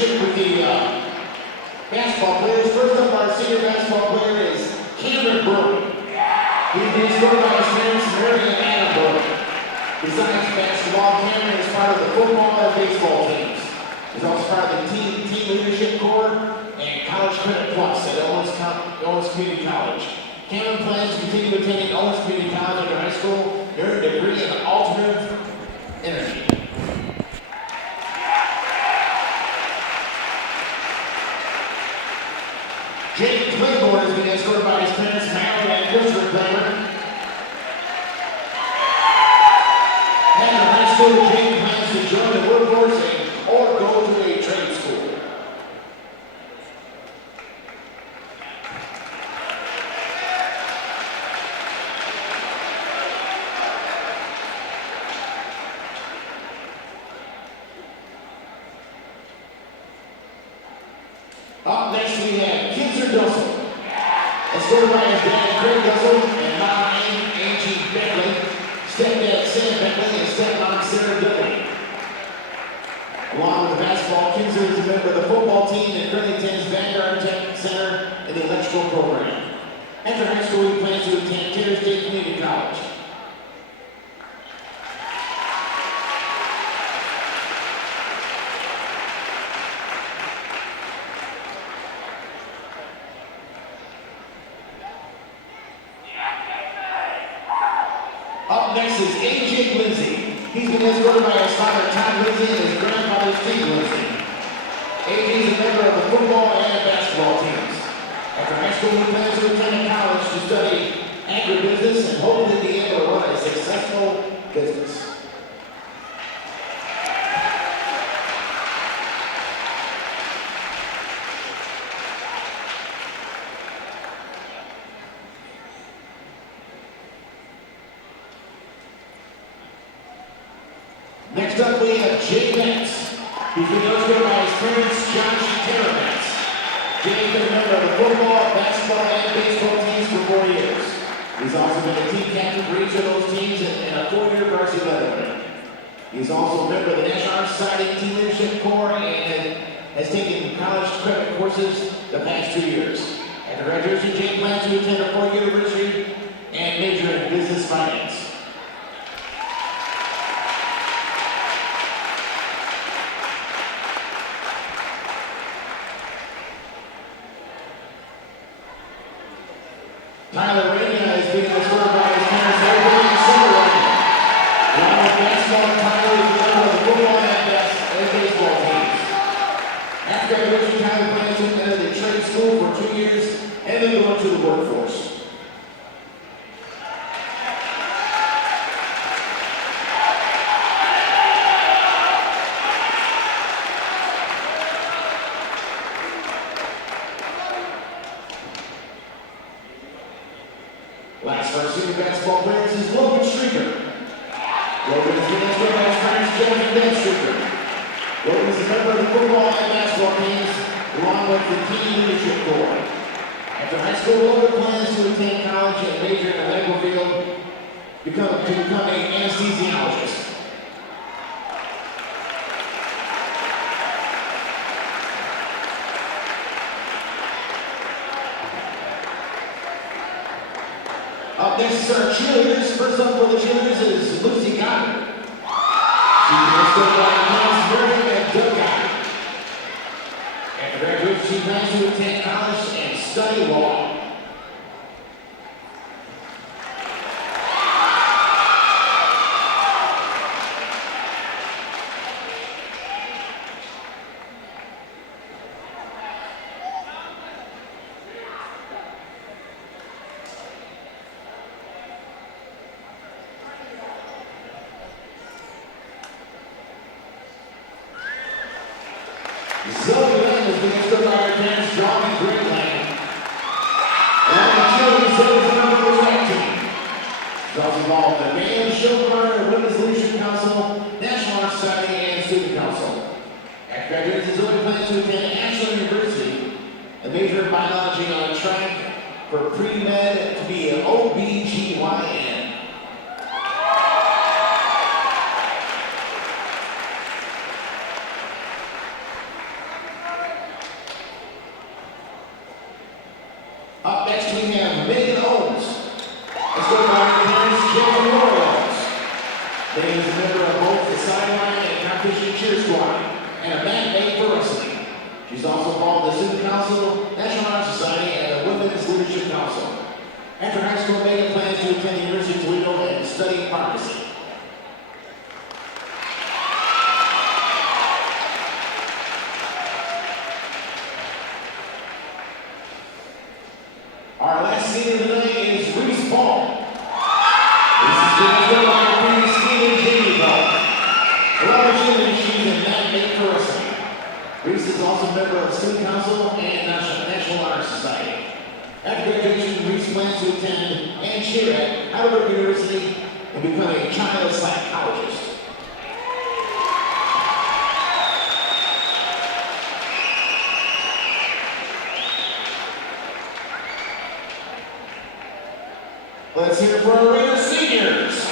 With the basketball players. First up, our senior basketball player is Cameron Burke. He's being scored by his parents, Mary and Anna Burke. Besides basketball, Cameron is part of the football and baseball teams. He's also part of the team leadership corps and College Credit Plus at Owens Community College. Cameron plans to continue attending Owens Community College after high school, earn a degree in alternative energy. Jake Claiborne is being escorted by his parents, Mallory and Christopher Claiborne. After high school, Jake plans to join the workforce or go to a trade school. Up next we have Kinzer Dussel. Escorted by his dad, Craig Dussel, and mom, Angie Bentley, stepdad, Sam Bentley, and stepmom, Sarah Bentley. Along with the basketball, Kinzer is a member of the football team and currently attends Vanguard Tech Center in the electrical program. After high school, he plans to attend Terry State Community College. Up next is A.J. Lindsay. He's been escorted by his father, Tom Lindsay, and his grandfather, Steve Lindsay. A.J. is a member of the football and basketball teams. After high school, he plans to attend college to study agribusiness and hopefully be able to run a successful business. Next up, we have Jay Metz. He's been escorted by his parents, John Shitera Metz. Jay has been a member of the football, basketball, and baseball teams for 4 years. He's also been a team captain for each of those teams and a 4-year varsity leader. He's also a member of the National Honor Society Team Leadership Corps and has taken college credit courses the past 2 years. After graduation, Jay plans to attend a 4-year university and major in business finance. Tyler Raina is being escorted by his parents, Everybody and Sarah Raina. Along with basketball, Tyler is a member of the football and baseball teams. After graduation, Tyler plans to enter the trade school for 2 years and then go into the workforce. Last of our senior basketball players is Logan Streeter. Logan is being escorted by his parents, Jeff and Dan Streeter. Logan is a member of the football and basketball teams, along with the team leadership corps. After high school, Logan plans to attend college and major in the medical field to become an anesthesiologist. Up next is our cheerleaders. First up for the cheerleaders is Lucy Goddard. She's been escorted by her parents, Mary and Doug Goddard. After graduation, she plans to attend college and study law. Zoe Lane is being stood by her parents, John and Greg Lane. And the children serves on the right team. She's also involved in the band, showrunner, Women's Leadership Council, National Honor Society, and Student Council. After graduating, Zoe plans to attend Ashland University and major in biology on track for pre-med to be an OBGYN. Up next we have Megan Owens. Let's go by her parents, Jennifer Owens. Megan is a member of both the sideline and competition cheer squad and a bandmate for wrestling. She's also involved in the Student Council, National Honor Society, and the Women's Leadership Council. After high school, Megan plans to attend the University of Toledo and study pharmacy. Our last senior tonight is Reese Ball. Reese is being stood by her parents, Steve and Jamie Ball. She's a bandmate for wrestling. Reese is also a member of the Student Council and National Honor Society. After graduation, Reese plans to attend and cheer at Heidelberg University and become a child psychologist. Let's hear it for our Raiders seniors.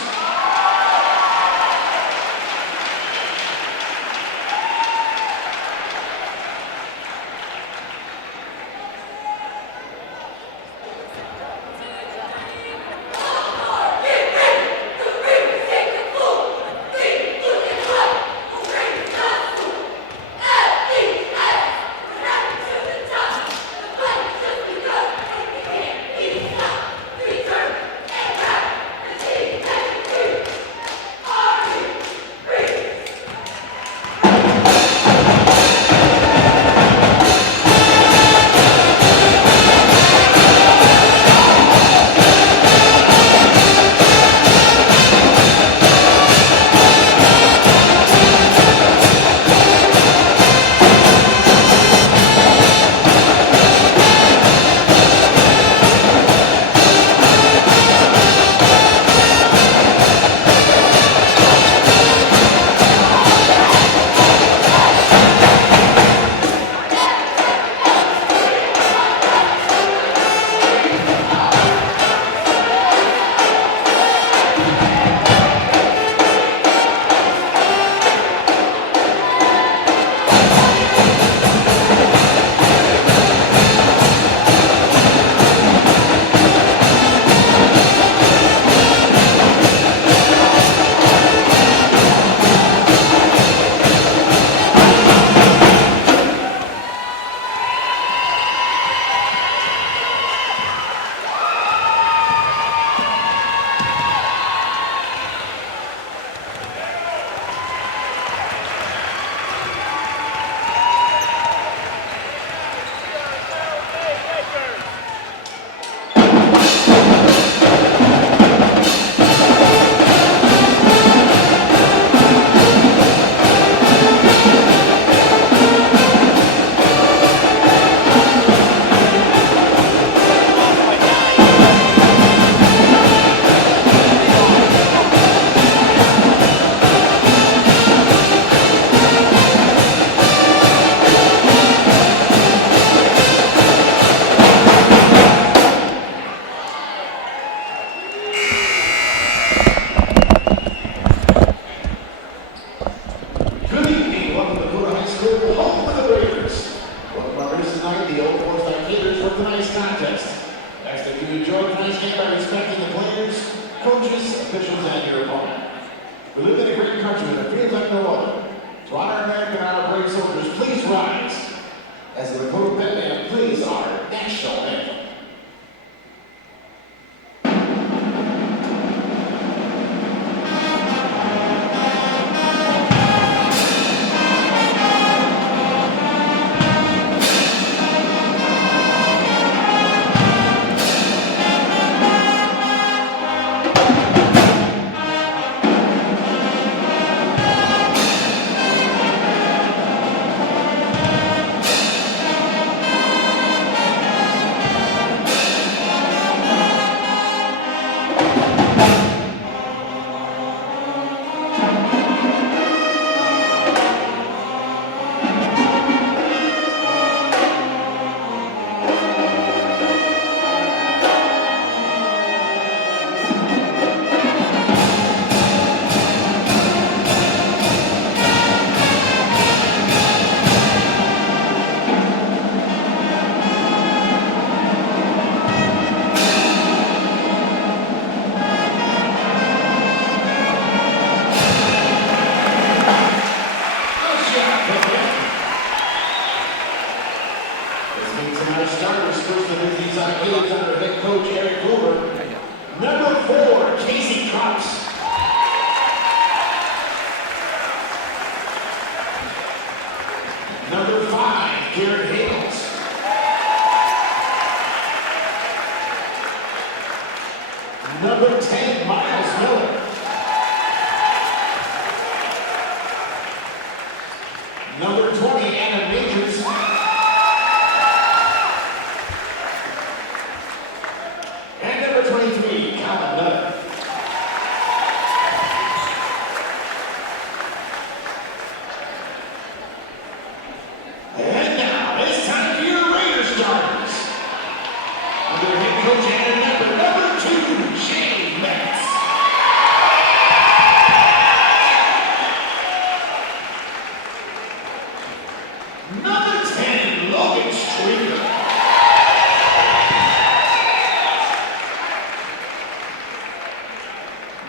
We live in a great country that feels like no other. To honor America and our brave soldiers, please rise. As the Lakota Pet Band plays our national anthem.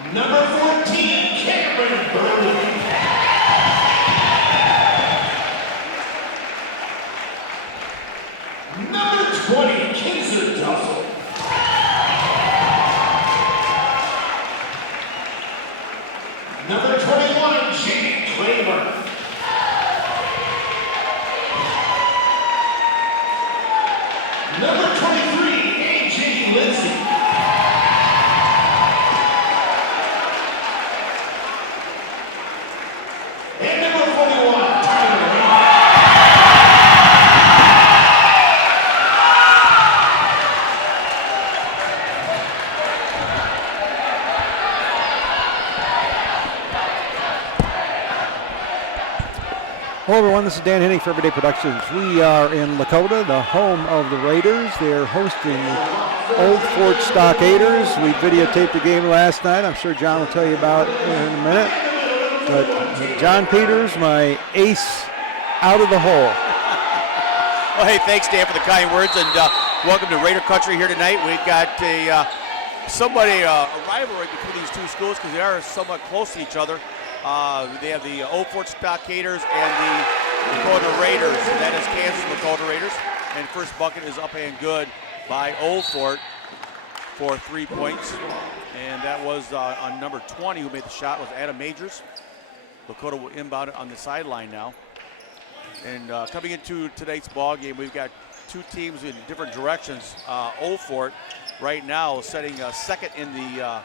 Number 14, Cameron Burley. Number 20, Kinzer Tussle. Number 21, Jake Kramer. Number 23, AJ Lindsay. And number 41, Tyler Ray. Hello everyone, this is Dan Henning for Everyday Productions. We are in Lakota, the home of the Raiders. They're hosting Old Fort Stockaders. We videotaped the game last night. I'm sure John will tell you about it in a minute. But John Peters, my ace out of the hole. Well, hey, thanks Dan for the kind words, and welcome to Raider Country here tonight. We've got a rivalry between these two schools because they are somewhat close to each other. They have the Old Fort Stockaders and the Lakota Raiders, and that is Kansas Lakota Raiders. And first bucket is up and good by Old Fort for 3 points. And that was on number 20 who made the shot was Adam Majors. Lakota will inbound it on the sideline now. And coming into tonight's ball game, we've got two teams in different directions. Old Fort right now setting second in the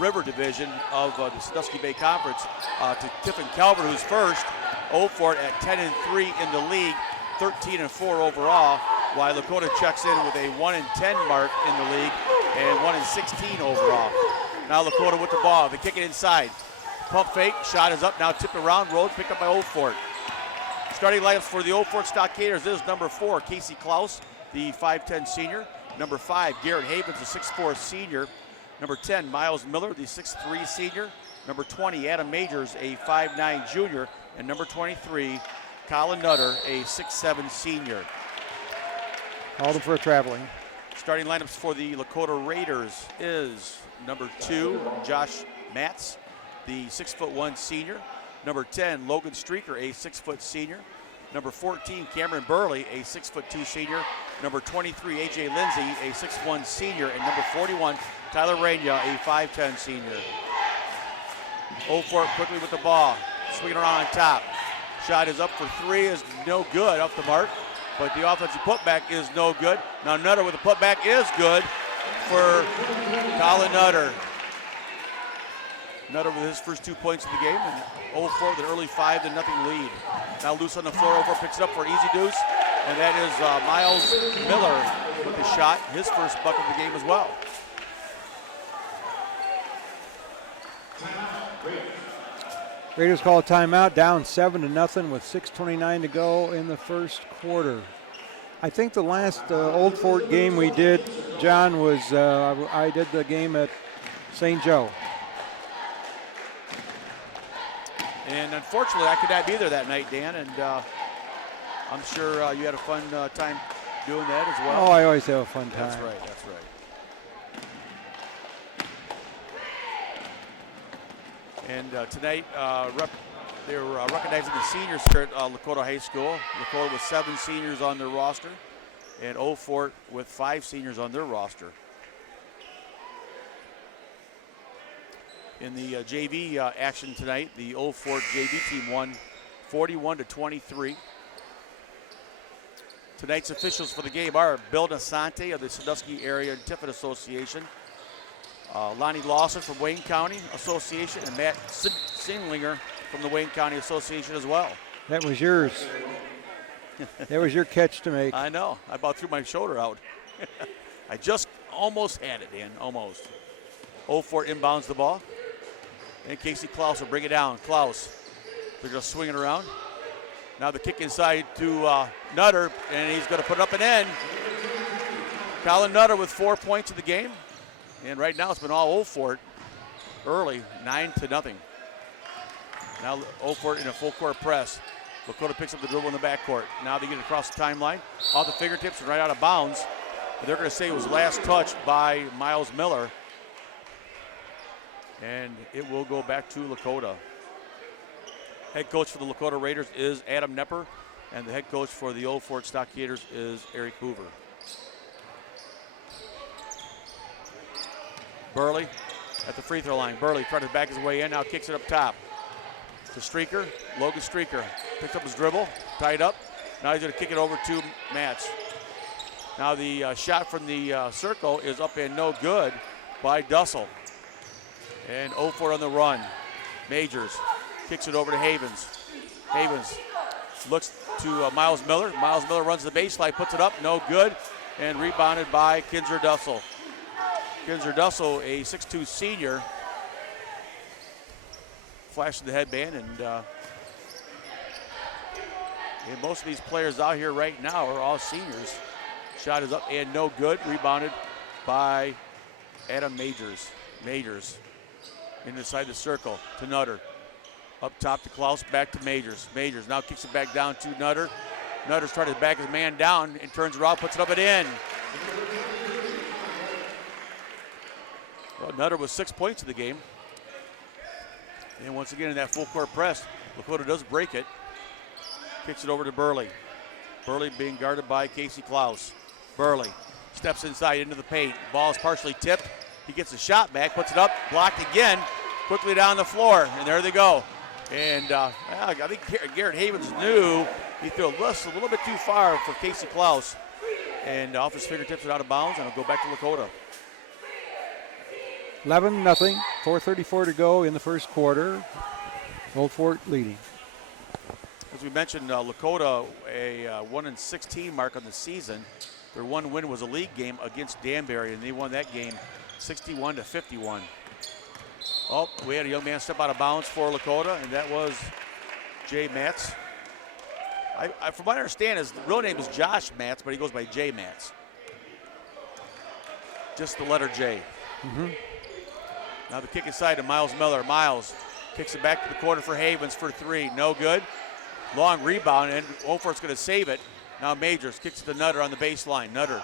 River Division of the Sandusky Bay Conference to Tiffin Calvert, who's first. Old Fort at 10-3 in the league, 13-4 overall, while Lakota checks in with a 1-10 mark in the league and 1-16 overall. Now Lakota with the ball, they kick it inside. Pump fake, shot is up, now tipped around, rolled, picked up by Old Fort. Starting lineups for the Old Fort Stockaders is number 4, Casey Klaus, the 5'10 senior. Number 5, Garrett Havens, the 6'4 senior. Number 10, Miles Miller, the 6'3 senior. Number 20, Adam Majors, a 5'9 junior. And number 23, Colin Nutter, a 6'7 senior. All them for a traveling. Starting lineups for the Lakota Raiders is number 2, Josh Matz, the 6'1 senior. Number 10, Logan Streaker, a 6' senior. Number 14, Cameron Burley, a 6'2 senior. Number 23, AJ Lindsay, a 6'1 senior. And number 41, Tyler Rania, a 5'10 senior. Old Fort quickly with the ball, swinging around on top. Shot is up for 3, is no good, off the mark. But the offensive putback is no good. Now Nutter with the putback is good for Colin Nutter. Nutter with his first 2 points of the game, and Old Fort with an early 5-0 lead. Now loose on the floor, Old Fort picks it up for an easy deuce, and that is Miles Miller with the shot, his first bucket of the game as well. Raiders call a timeout, down 7-0 with 6:29 to go in the first quarter. I think the last Old Fort game we did, John, was I did the game at St. Joe. And unfortunately, I could not be there that night, Dan, and I'm sure you had a fun time doing that as well. Oh, I always have a fun time. That's right, that's right. And tonight, they're recognizing the seniors here at Lakota High School. Lakota with 7 seniors on their roster, and Old Fort with 5 seniors on their roster. In the JV action tonight, the Old Fort JV team won 41-23. Tonight's officials for the game are Bill Nasante of the Sandusky Area Tiffin Association, Lonnie Lawson from Wayne County Association, and Matt Singlinger from the Wayne County Association as well. That was yours. That was your catch to make. I know. I about threw my shoulder out. I just almost had it, Dan, almost. Old Fort inbounds the ball. And Casey Klaus will bring it down. Klaus, they're going to swing it around. Now the kick inside to Nutter, and he's going to put it up and in. Colin Nutter with 4 points in the game. And right now it's been all Old Fort early, 9-0. Now Old Fort in a full court press. Lakota picks up the dribble in the backcourt. Now they get it across the timeline, off the fingertips and right out of bounds. But they're going to say it was last touched by Miles Miller. and it will go back to Lakota. Head coach for the Lakota Raiders is Adam Nepper, and the head coach for the Old Fort Stockaders is Eric Hoover. Burley at the free throw line. Burley tried to back his way in, now kicks it up top. To Streaker, Logan Streaker. Picks up his dribble, tied up. Now he's gonna kick it over to Matz. Now the shot from the circle is up and no good by Dussel. And Old Fort on the run. Majors kicks it over to Havens. Havens looks to Miles Miller. Miles Miller runs the baseline, puts it up, no good, and rebounded by Kinzer Dussel. Kinzer Dussel, a 6'2 senior, flashed the headband, and most of these players out here right now are all seniors. Shot is up and no good, rebounded by Adam Majors. Majors inside the circle to Nutter. Up top to Klaus, back to Majors. Majors now kicks it back down to Nutter. Nutter's trying to back his man down and turns around, puts it up and in. Well, Nutter was 6 points in the game. And once again in that full court press, Lakota does break it. Kicks it over to Burley. Burley being guarded by Casey Klaus. Burley steps inside into the paint. Ball is partially tipped. He gets a shot back, puts it up, blocked again, quickly down the floor, and there they go. And I think Garrett Havens knew he threw a little bit too far for Casey Klaus. And off his fingertips and out of bounds, and it'll go back to Lakota. 11-0, 4:34 to go in the first quarter. Old Fort leading. As we mentioned, Lakota, a 1-16 mark on the season. Their one win was a league game against Danbury, and they won that game 61-51. Oh, we had a young man step out of bounds for Lakota, and that was Jay Matz. From what I understand, his real name is Josh Matz, but he goes by Jay Matz. Just the letter J. Mm-hmm. Now the kick inside to Miles Miller. Miles kicks it back to the corner for Havens for three. No good. Long rebound, and Old Fort's going to save it. Now Majors kicks to Nutter on the baseline. Nutter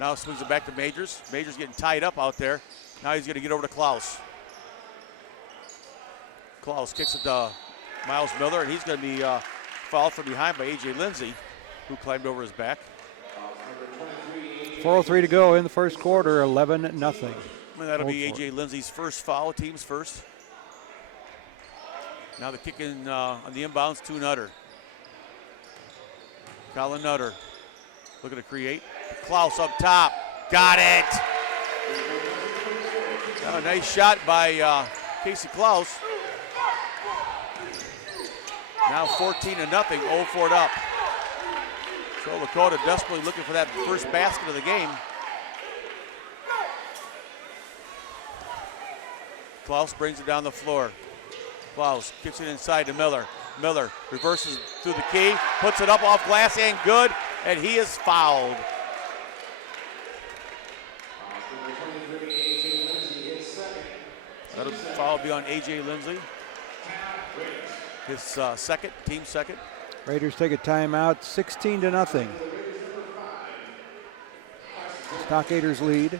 now swings it back to Majors. Majors getting tied up out there. Now he's going to get over to Klaus. Klaus kicks it to Miles Miller, and he's going to be fouled from behind by A.J. Lindsay, who climbed over his back. 4:03 to go in the first quarter, 11-0. And that'll be A.J. Lindsay's first foul, team's first. Now the kick in on the inbounds to Nutter. Colin Nutter looking to create. Klaus up top. Got it. Now a nice shot by Casey Klaus. Now 14-0, Old Fort up. So Lakota desperately looking for that first basket of the game. Klaus brings it down the floor. Klaus kicks it inside to Miller. Miller reverses through the key, puts it up off glass and good, and he is fouled. That'll foul be on A.J. Lindsay. His second, team second. Raiders take a timeout, 16-0. Stockaders lead.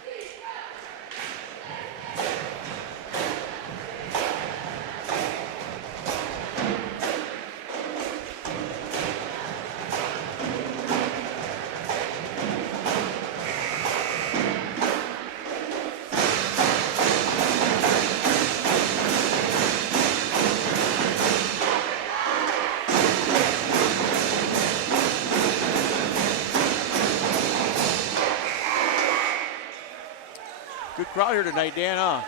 Good crowd here tonight, Dan, huh?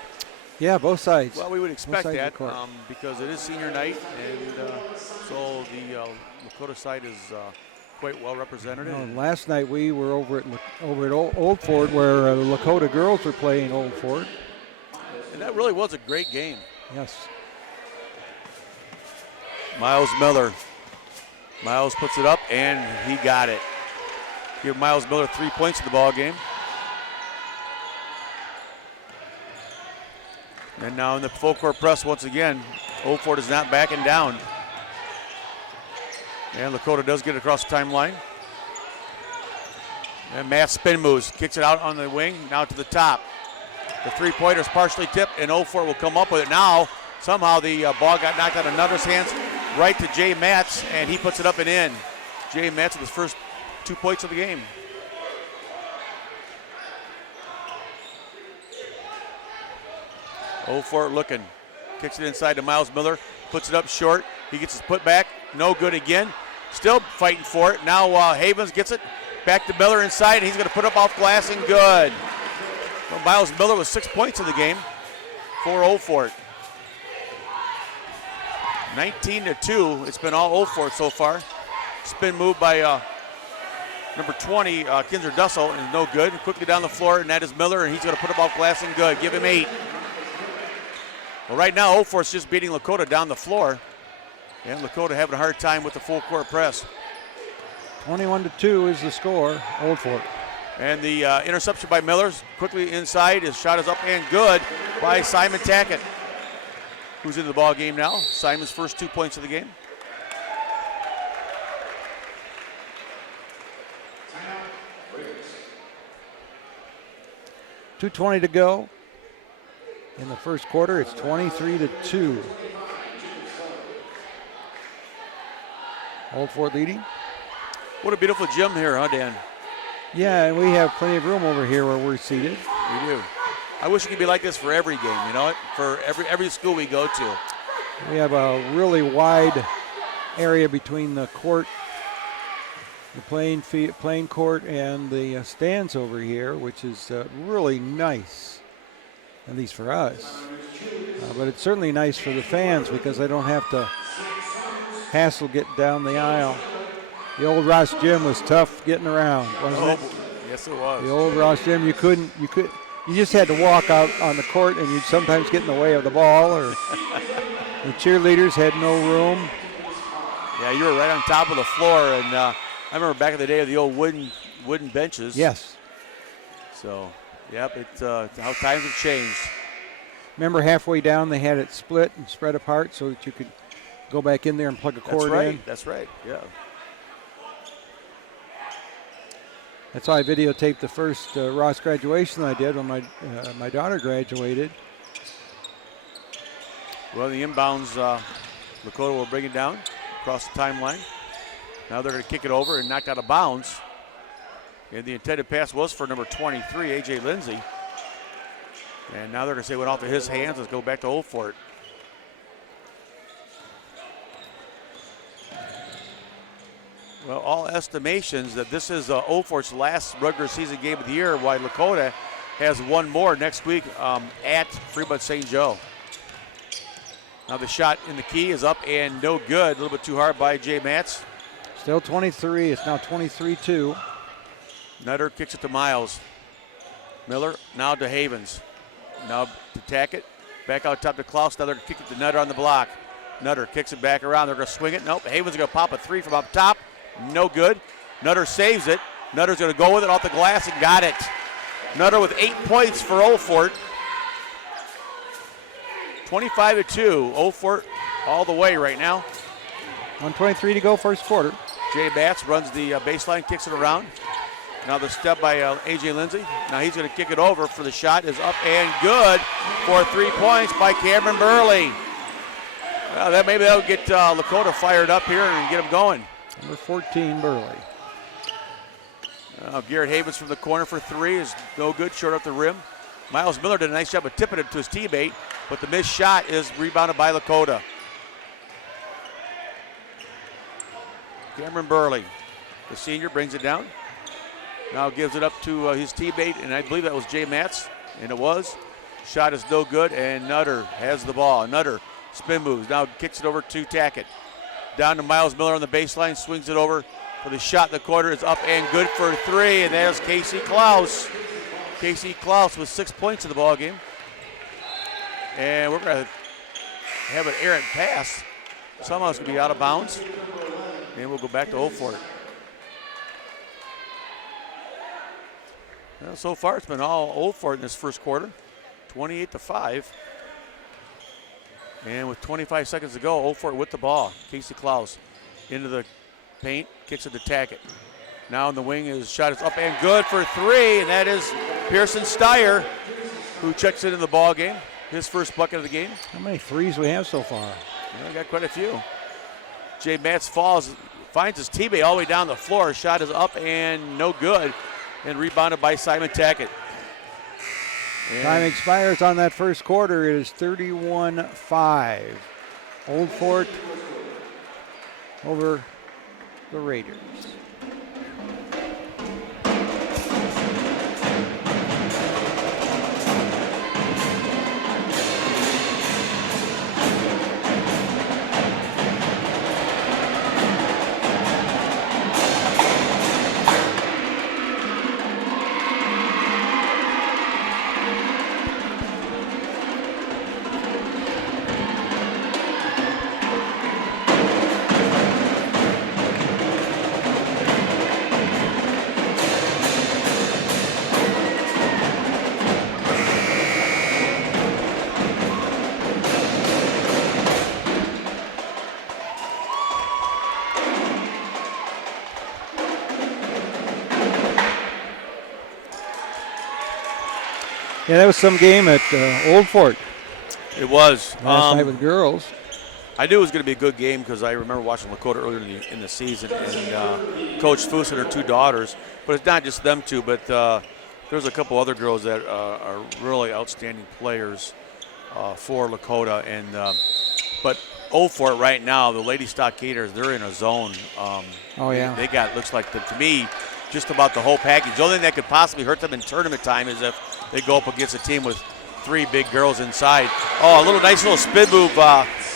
Yeah, both sides. Well, we would expect sides that of the court. because it is senior night, and so the Lakota side is quite well represented. You know, last night we were over at Old Fort where the Lakota girls were playing Old Fort. And that really was a great game. Yes. Miles Miller. Miles puts it up, and he got it. Give Miles Miller 3 points in the ball game. And now in the full court press once again, Old Fort is not backing down. And Lakota does get across the timeline. And Matt spin moves, kicks it out on the wing, now to the top. The three-pointer's partially tipped, and Old Fort will come up with it now. Somehow the ball got knocked out of Nutter's hands right to Jay Matz, and he puts it up and in. Jay Matz with his first 2 points of the game. Old Fort looking. Kicks it inside to Miles Miller. Puts it up short. He gets his putback. No good again. Still fighting for it. Now Havens gets it. Back to Miller inside, and he's going to put up off glass and good. Well, Miles Miller with 6 points in the game for Old Fort. 19-2. It's been all Old Fort so far. Spin move by number 20, Kinzer Dussel, and no good. Quickly down the floor, and that is Miller, and he's going to put up off glass and good. Give him 8. Well, right now, Old Fort's just beating Lakota down the floor. And Lakota having a hard time with the full court press. 21-2 is the score, Old Fort. And the interception by Miller's quickly inside. His shot is up and good by Simon Tackett, who's in the ball game now. Simon's first 2 points of the game. .220 to go in the first quarter. It's 23-2. Old Fort leading. What a beautiful gym here, huh, Dan? Yeah, and we have plenty of room over here where we're seated. We do. I wish it could be like this for every game, you know it? For every school we go to. We have a really wide area between the court, the playing court, and the stands over here, which is really nice, at least for us. But it's certainly nice for the fans because they don't have to hassle getting down the aisle. The old Ross Gym was tough getting around, wasn't it? Yes, it was. The old Ross Gym, you just had to walk out on the court, and you'd sometimes get in the way of the ball, or the cheerleaders had no room. Yeah, you were right on top of the floor, and I remember back in the day of the old wooden benches. Yes. So, yep, it's how times have changed. Remember halfway down they had it split and spread apart so that you could go back in there and plug a cord in. That's right, yeah. That's how I videotaped the first Ross graduation I did when my daughter graduated. Well, the inbounds, Lakota will bring it down across the timeline. Now they're going to kick it over and knock out of bounds. And the intended pass was for number 23, A.J. Lindsay. And now they're going to say it went off of his hands. Let's go back to Old Fort. Well, all estimations that this is Old Fort's last regular season game of the year, while Lakota has one more next week at Fremont St. Joe. Now the shot in the key is up and no good. A little bit too hard by Jay Matz. Still 23. It's now 23-2. Nutter kicks it to Miles. Miller now to Havens. Now to Tackett. Back out top to Klaus. Now they're going to kick it to Nutter on the block. Nutter kicks it back around. They're going to swing it. Nope. Havens going to pop a three from up top. No good. Nutter saves it. Nutter's going to go with it off the glass and got it. Nutter with 8 points for Old Fort. 25-2. Old Fort all the way right now. 1:23 to go, first quarter. Jay Batts runs the baseline, kicks it around. Now the step by A.J. Lindsay. Now he's going to kick it over for the shot. Is up and good for 3 points by Cameron Burley. Well, maybe that'll get Lakota fired up here and get him going. Number 14, Burley. Garrett Havens from the corner for three is no good, short up the rim. Miles Miller did a nice job of tipping it to his teammate, but the missed shot is rebounded by Lakota. Cameron Burley, the senior, brings it down. Now gives it up to his teammate, and I believe that was Jay Matz, and it was. Shot is no good, and Nutter has the ball. Nutter spin moves, now kicks it over to Tackett. Down to Miles Miller on the baseline, swings it over for the shot in the corner. It's up and good for three, and there's Casey Klaus. Casey Klaus with 6 points in the ball game. And we're going to have an errant pass. Somehow it's going to be out of bounds. And we'll go back to Old Fort. Well, so far it's been all Old Fort in this first quarter. 28-5. And with 25 seconds to go, Old Fort with the ball. Casey Klaus into the paint, kicks it to Tackett. Now in the wing, his shot is up and good for three, and that is Pearson Steyer. who checks into the ball game. His first bucket of the game. How many threes we have so far? Yeah, we got quite a few. Jay Matz falls, finds his teammate all the way down the floor. Shot is up and no good. And rebounded by Simon Tackett. Time expires on that first quarter. It is 31-5. Old Fort over the Raiders. Yeah, that was some game at Old Fort. It was. Last night with girls. I knew it was going to be a good game because I remember watching Lakota earlier in the season, and Coach Foose and her two daughters. But it's not just them two, but there's a couple other girls that are really outstanding players for Lakota. And but Old Fort right now, the Lady Stockaders, they're in a zone. Oh yeah. They got, looks like to me, just about the whole package. The only thing that could possibly hurt them in tournament time is if they go up against a team with three big girls inside. Oh, a nice little spin move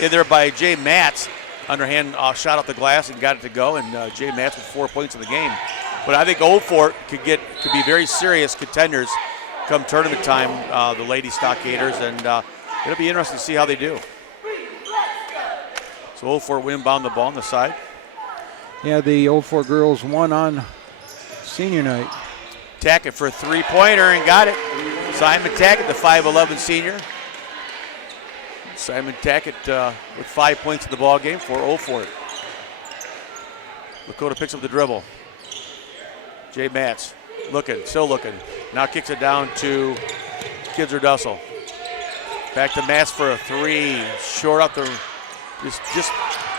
in there by Jay Matz. Underhand shot off the glass and got it to go, and Jay Matz with 4 points in the game. But I think Old Fort could be very serious contenders come tournament time, the Lady Stockaders, and it'll be interesting to see how they do. So Old Fort will inbound the ball on the side. Yeah, the Old Fort girls won on senior night. Tackett for a three-pointer and got it. Simon Tackett, the 5'11 senior. Simon Tackett with 5 points in the ball game for Old Fort. Lakota picks up the dribble. Jay Matz still looking. Now kicks it down to Kidser Dussel. Back to Matz for a three. Short up the, just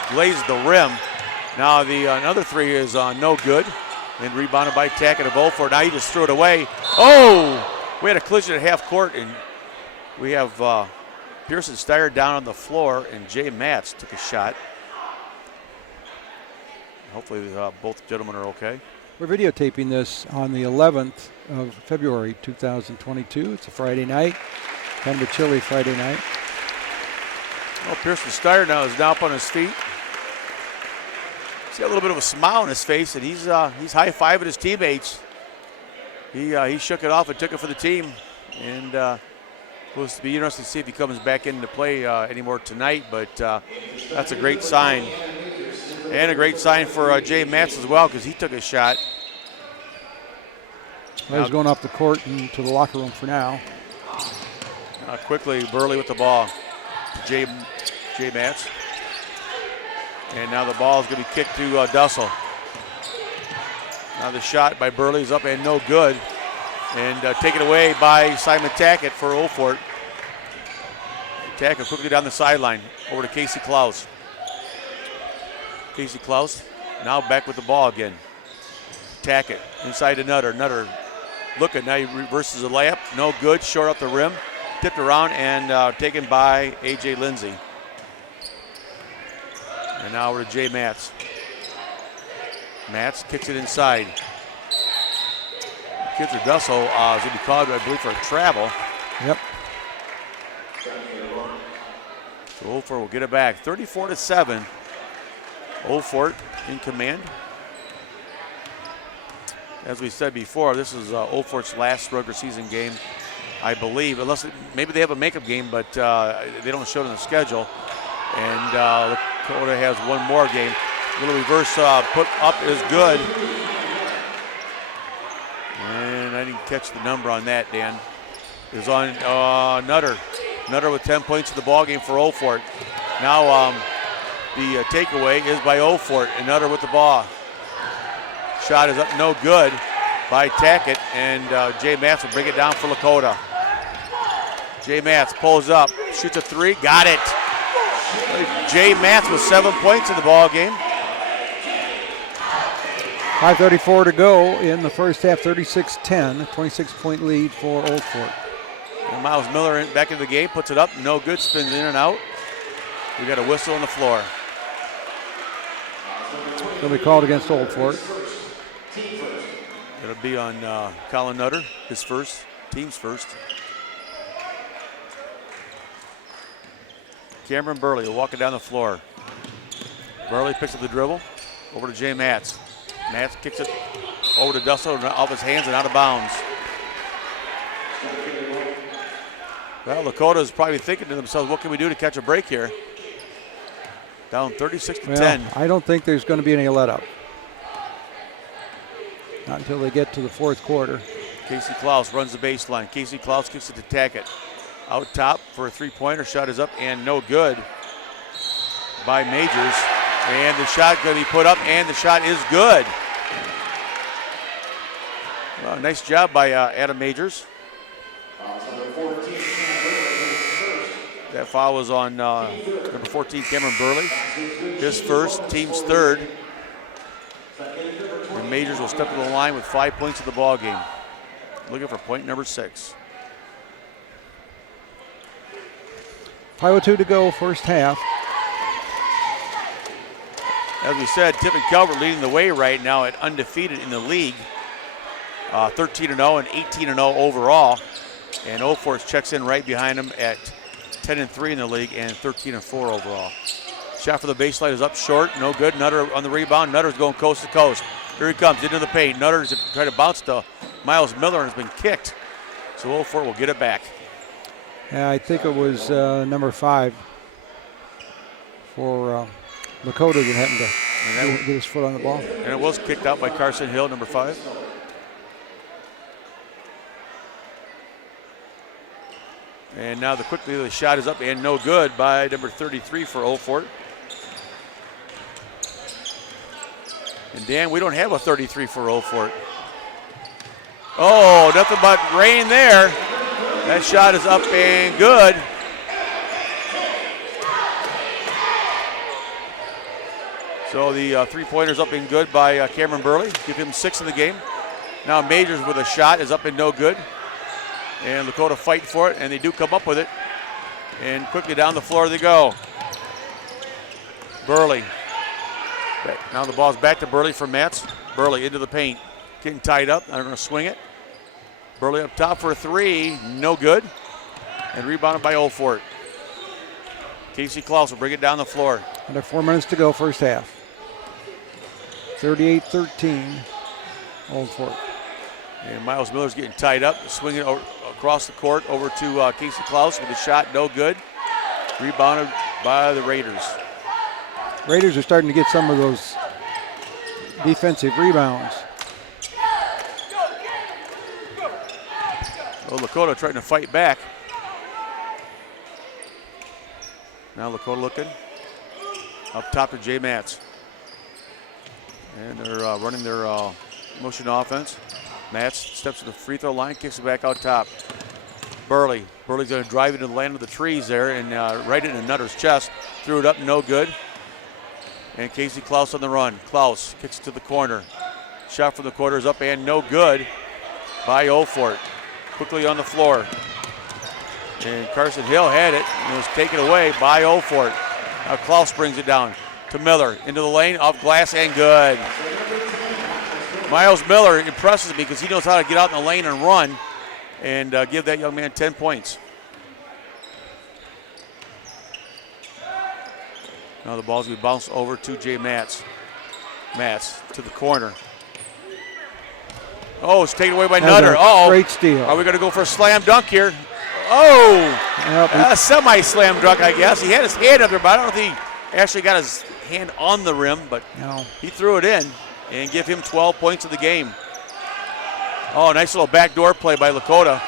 glazes the rim. Now another three is no good. And rebounded by Tackett of Old Fort. Now he just threw it away. Oh! We had a collision at half court, and we have Pearson Steyer down on the floor, and Jay Matz took a shot. Hopefully both gentlemen are okay. We're videotaping this on the 11th of February 2022. It's a Friday night, kind of a chilly Friday night. Well, Pearson Steyer now is up on his feet. He's got a little bit of a smile on his face, and he's high-fiving his teammates. He shook it off and took it for the team, and will be interesting to see if he comes back into play anymore tonight. But that's a great sign, and a great sign for Jay Matz as well, because he took a shot. Well, he's going off the court and to the locker room for now. Quickly, Burley with the ball to Jay Matz. And now the ball is going to be kicked to Dussel. Now the shot by Burley is up and no good. And taken away by Simon Tackett for Old Fort. Tackett quickly down the sideline over to Casey Klaus. Casey Klaus now back with the ball again. Tackett inside to Nutter. Nutter looking, now he reverses the layup. No good, short up the rim. Tipped around and taken by A.J. Lindsay. And now we're to Jay Matz. Matz kicks it inside. Kidser Dussel is going to be called, I believe, for a travel. Yep. So Old Fort will get it back. 34-7. Old Fort in command. As we said before, this is Old Fort's last regular season game, I believe, unless maybe they have a makeup game, but they don't show it in the schedule. And Lakota has one more game. A little reverse put up is good. And I didn't catch the number on that, Dan. It was on Nutter. Nutter with 10 points in the ball game for Old Fort. Now the takeaway is by Old Fort, and Nutter with the ball. Shot is up, no good by Tackett, and Jay Matz will bring it down for Lakota. Jay Matz pulls up, shoots a three, got it. Jay Matz with 7 points in the ball game. 5:34 to go in the first half, 36-10, 26-point lead for Old Fort. And Miles Miller back into the game, puts it up, no good, spins in and out. We got a whistle on the floor. It'll be called against Old Fort. It'll be on Colin Nutter, his first, team's first. Cameron Burley walking down the floor. Burley picks up the dribble, over to Jay Matz. Matz kicks it over to Dusso, off his hands and out of bounds. Well, Lakota is probably thinking to themselves, what can we do to catch a break here? Down 36-10. I don't think there's going to be any let-up. Not until they get to the fourth quarter. Casey Klaus runs the baseline. Casey Klaus kicks it to Tackett. Out top for a three-pointer. Shot is up and no good by Majors. And the shot going to be put up, and the shot is good. Well, nice job by Adam Majors. That foul was on number 14, Cameron Burley. His first, team's third. And Majors will step to the line with 5 points of the ball game. Looking for point number 6. 5:02 to go, first half. As we said, Tippin Calvert leading the way right now at undefeated in the league. 13-0 and 18-0 overall. And Old Fort checks in right behind them at 10-3 in the league and 13-4 overall. Shot for the baseline is up short, no good. Nutter on the rebound. Nutter's going coast to coast. Here he comes into the paint. Nutter's trying to bounce to Miles Miller and has been kicked. So Old Fort will get it back. Yeah, I think it was number 5 for Lakota that happened to get his foot on the ball. And it was kicked out by Carson Hill, number 5. And now quickly the shot is up and no good by number 33 for Old Fort. And Dan, we don't have a 33 for Old Fort. Oh, nothing but rain there. That shot is up and good. So the three-pointer's up and good by Cameron Burley. Give him 6 in the game. Now Majors with a shot is up and no good. And Lakota fight for it, and they do come up with it. And quickly down the floor they go. Burley. Now the ball's back to Burley for Matz. Burley into the paint. Getting tied up. They're going to swing it. Burley up top for a 3. No good. And rebounded by Old Fort. Casey Klaus will bring it down the floor. Under 4 minutes to go, first half. 38-13, Old Fort. And Miles Miller's getting tied up, swinging over, across the court over to Casey Klaus with a shot, no good. Rebounded by the Raiders. Raiders are starting to get some of those defensive rebounds. Well, Lakota trying to fight back. Now Lakota looking up top to Jay Matz. And they're running their motion offense. Matz steps to the free throw line, kicks it back out top. Burley. Burley's going to drive into the land of the trees there and right into Nutter's chest. Threw it up, no good. And Casey Klaus on the run. Klaus kicks it to the corner. Shot from the corner is up and no good by Old Fort. Quickly on the floor. And Carson Hill had it and it was taken away by Old Fort. Now Klaus brings it down to Miller. Into the lane, off glass and good. Miles Miller impresses me because he knows how to get out in the lane and run and give that young man 10 points. Now the ball's going to bounce over to Jay Matz. Matz to the corner. Oh, it's taken away by Nutter. Oh, great steal. Are we going to go for a slam dunk here? Oh, yep, a semi-slam dunk, I guess. He had his hand up there, but I don't know if he actually got his hand on the rim, but no. He threw it in and give him 12 points of the game. Oh, nice little backdoor play by Lakota.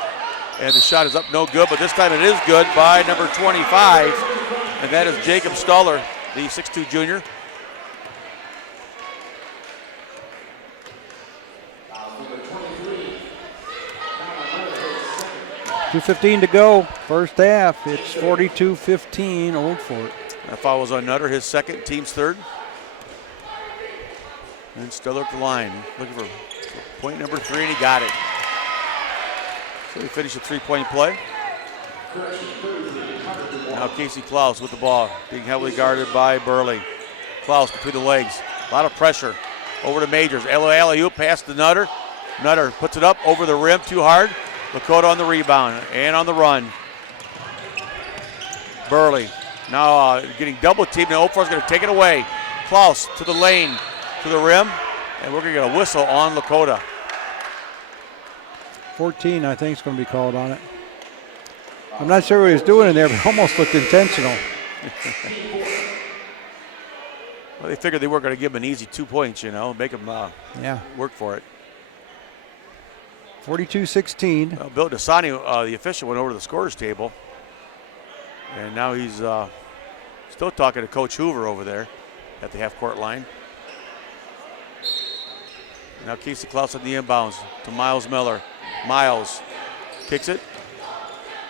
And the shot is up no good, but this time it is good by number 25, and that is Jacob Stoller, the 6'2 junior. 2:15 to go, first half. It's 42-15, Old Fort. That foul was on Nutter, his second, team's third. And Stiller at the line, looking for point number 3, and he got it. So he finished a 3-point play. Now Casey Klaus with the ball, being heavily guarded by Burley. Klaus between the legs, a lot of pressure. Over to Majors, alley-oop, pass to Nutter. Nutter puts it up over the rim, too hard. Lakota on the rebound and on the run. Burley now getting double teamed, and Old Fort's going to take it away. Klaus to the lane, to the rim, and we're going to get a whistle on Lakota. 14, I think, is going to be called on it. I'm not sure what he was doing in there, but it almost looked intentional. Well, they figured they weren't going to give him an easy 2 points, make him work for it. 42-16. Well, Bill Dasani, the official, went over to the scorer's table, and now he's still talking to Coach Hoover over there at the half-court line. Now Casey Klaus on the inbounds to Miles Miller. Miles kicks it.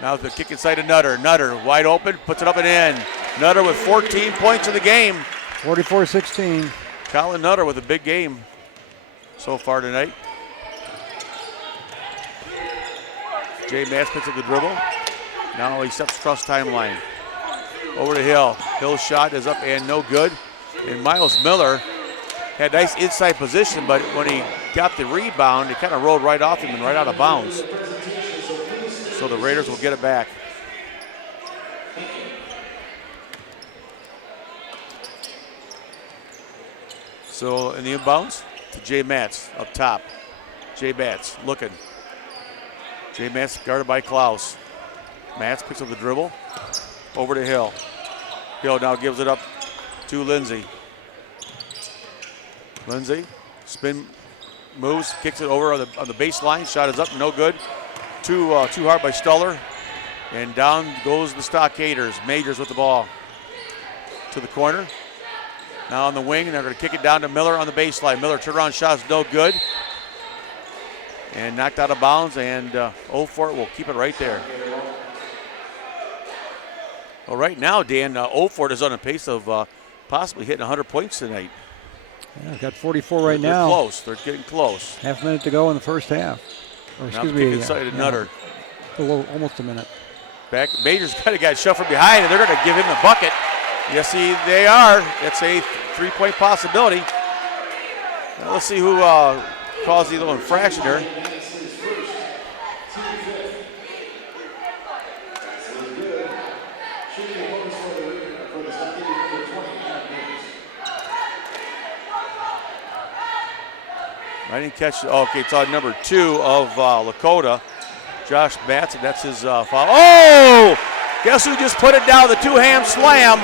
Now the kick inside to Nutter. Nutter wide open, puts it up and in. Nutter with 14 points in the game. 44-16. Colin Nutter with a big game so far tonight. Jay Matz picks up the dribble. Now he steps across timeline. Over to Hill. Hill's shot is up and no good. And Miles Miller had nice inside position, but when he got the rebound, it kind of rolled right off him and right out of bounds. So the Raiders will get it back. So in the inbounds to Jay Matz up top. Jay Matz looking. Jay Matz guarded by Klaus. Matz picks up the dribble. Over to Hill. Hill now gives it up to Lindsay. Lindsay, spin moves, kicks it over on the baseline. Shot is up, no good. Too hard by Stuller. And down goes the Stockaders. Majors with the ball to the corner. Now on the wing, and they're going to kick it down to Miller on the baseline. Miller turnaround shot is no good. And knocked out of bounds, and Old Fort will keep it right there. Well, right now, Dan, Old Fort is on a pace of possibly hitting 100 points tonight. Yeah, got 44 right They're now. Close. They're getting close. Half a minute to go in the first half. Or excuse me. Inside to Nutter. Almost a minute. Back. Majors kind of got shoved from behind, and they're going to give him the bucket. Yes, they are. It's a 3-point possibility. Now, let's see who caused the little infraction here. I didn't catch. Okay, it's on number 2 of Lakota, Josh Batson. That's his foul. Oh! Guess who just put it down? The two-hand slam.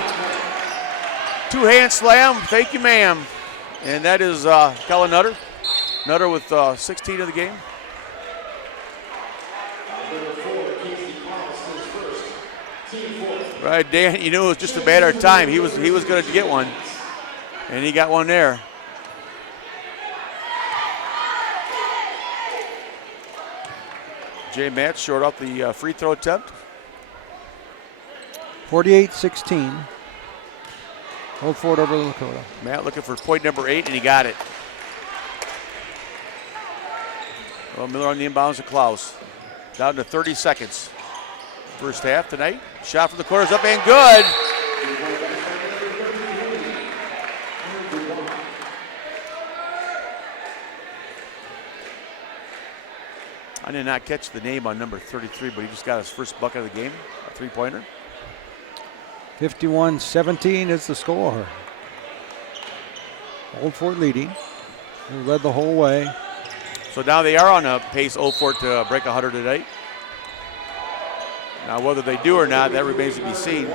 Two-hand slam. Thank you, ma'am. And that is Colin Nutter. Nutter with 16 of the game. Right, Dan. You knew it was just a matter of time. He was going to get one, and he got one there. Jay Matz short off the free throw attempt. 48-16. Old Fort over Lakota. Matt looking for point number 8, and he got it. Well, Miller on the inbounds to Klaus. Down to 30 seconds. First half tonight. Shot from the corner is up and good. I did not catch the name on number 33, but he just got his first bucket of the game, a three-pointer. 51-17 is the score. Old Fort leading. They led the whole way. So now they are on a pace, Old Fort, to break 100 tonight. Now whether they do or not, that remains to be seen.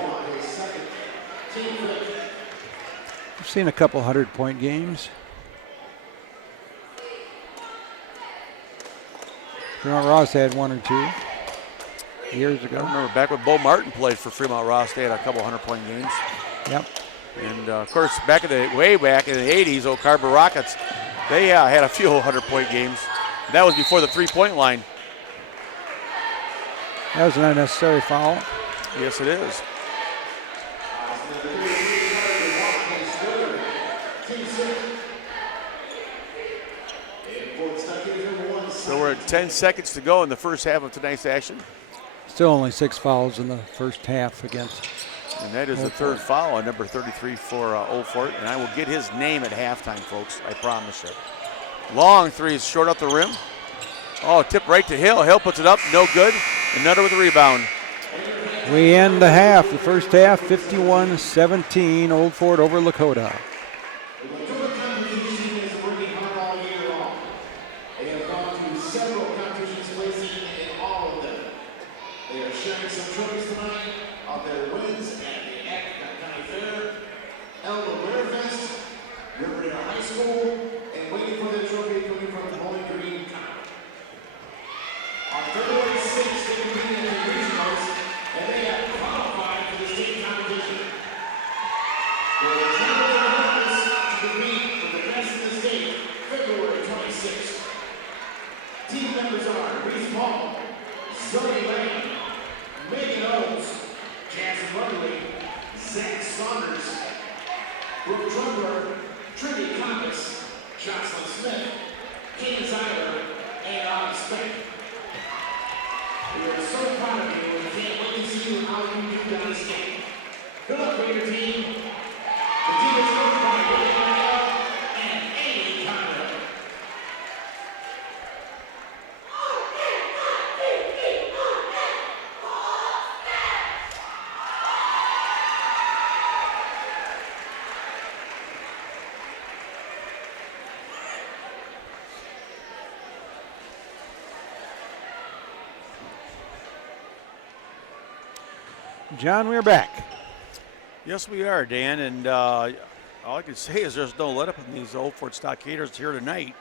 I've seen a couple 100-point games. Fremont Ross had 1 or 2 years ago. I remember back when Bo Martin played for Fremont Ross, they had a couple 100-point games. Yep. And of course, way back in the 80s, Oak Harbor Rockets, they had a few 100-point games. And that was before the three-point line. That was an unnecessary foul. Yes, it is. So we're at 10 seconds to go in the first half of tonight's action. Still only 6 fouls in the first half against. And that is the third foul on number 33 for Old Fort. And I will get his name at halftime, folks. I promise you. Long three is short up the rim. Oh, tip right to Hill. Hill puts it up. No good. Another with a rebound. We end the half. The first half, 51-17. Old Fort over Lakota. John, we're back. Yes, we are, Dan. And all I can say is there's no let-up in these Old Fort Stockaders here tonight.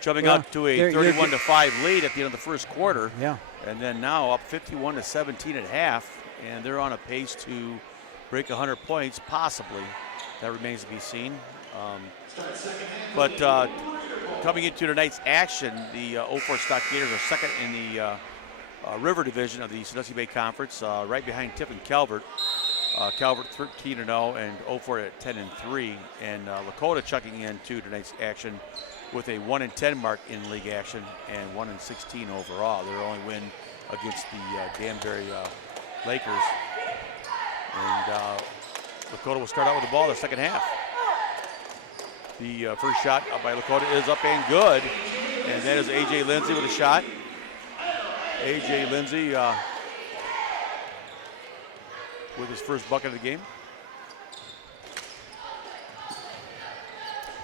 Jumping out to a 31-5 lead at the end of the first quarter. Yeah. And then now up 51-17 at half. And they're on a pace to break 100 points, possibly. That remains to be seen. But coming into tonight's action, the Old Fort Stockaders are second in the River Division of the Sandusky Bay Conference, right behind Tiffin Calvert. Calvert 13-0 and Old Fort at 10-3. And Lakota checking into tonight's action with a 1-10 mark in league action and 1-16 overall. Their only win against the Danbury Lakers. And Lakota will start out with the ball in the second half. The first shot up by Lakota is up and good. And that is A.J. Lindsay with a shot. A.J. Lindsay with his first bucket of the game.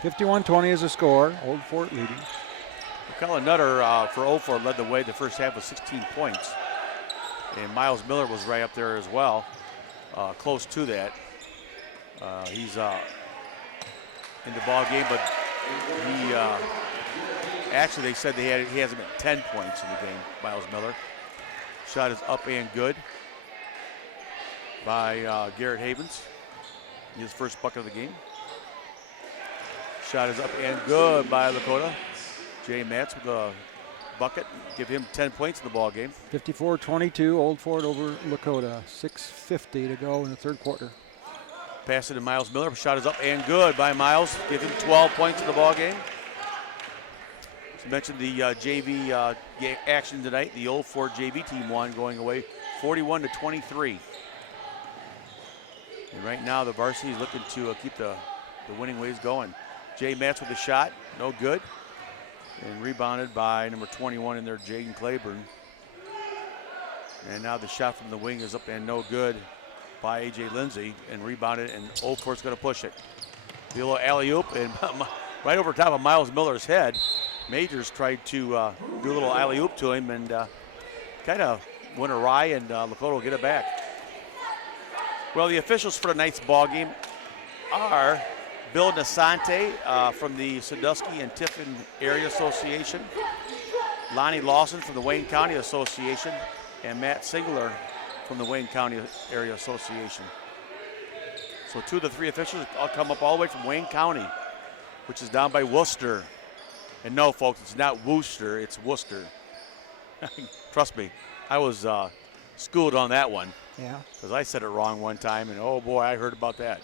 51-20 is the score. Old Fort leading. McCullough Nutter for Old Fort led the way the first half with 16 points. And Miles Miller was right up there as well, close to that. He's in the ball game, but he actually they said he hasn't got 10 points in the game, Miles Miller. Shot is up and good by Garrett Havens. His first bucket of the game. Shot is up and good by Lakota. Jay Matz with a bucket. Give him 10 points in the ball game. 54-22, Old Fort over Lakota. 6:50 to go in the third quarter. Pass it to Miles Miller. Shot is up and good by Miles. Give him 12 points in the ball game. As I mentioned, the JV action tonight. The Old Fort JV team won, going away 41-23. And right now the varsity is looking to keep the winning ways going. Jay Matz with a shot, no good. And rebounded by number 21 in there, Jaden Claiborne. And now the shot from the wing is up and no good by A.J. Lindsay, and rebounded, and Old Fort's going to push it. The little alley-oop, and right over top of Miles Miller's head. Majors tried to do a little alley-oop to him, and kind of went awry, and Lakota will get it back. Well, the officials for tonight's ball game are Bill Nasante from the Sandusky and Tiffin Area Association, Lonnie Lawson from the Wayne County Association, and Matt Singler from the Wayne County Area Association. So 2 of the 3 officials all come up all the way from Wayne County, which is down by Worcester. And no, folks, it's not Worcester, it's Worcester. Trust me, I was schooled on that one. Yeah. Because I said it wrong one time, and oh boy, I heard about that.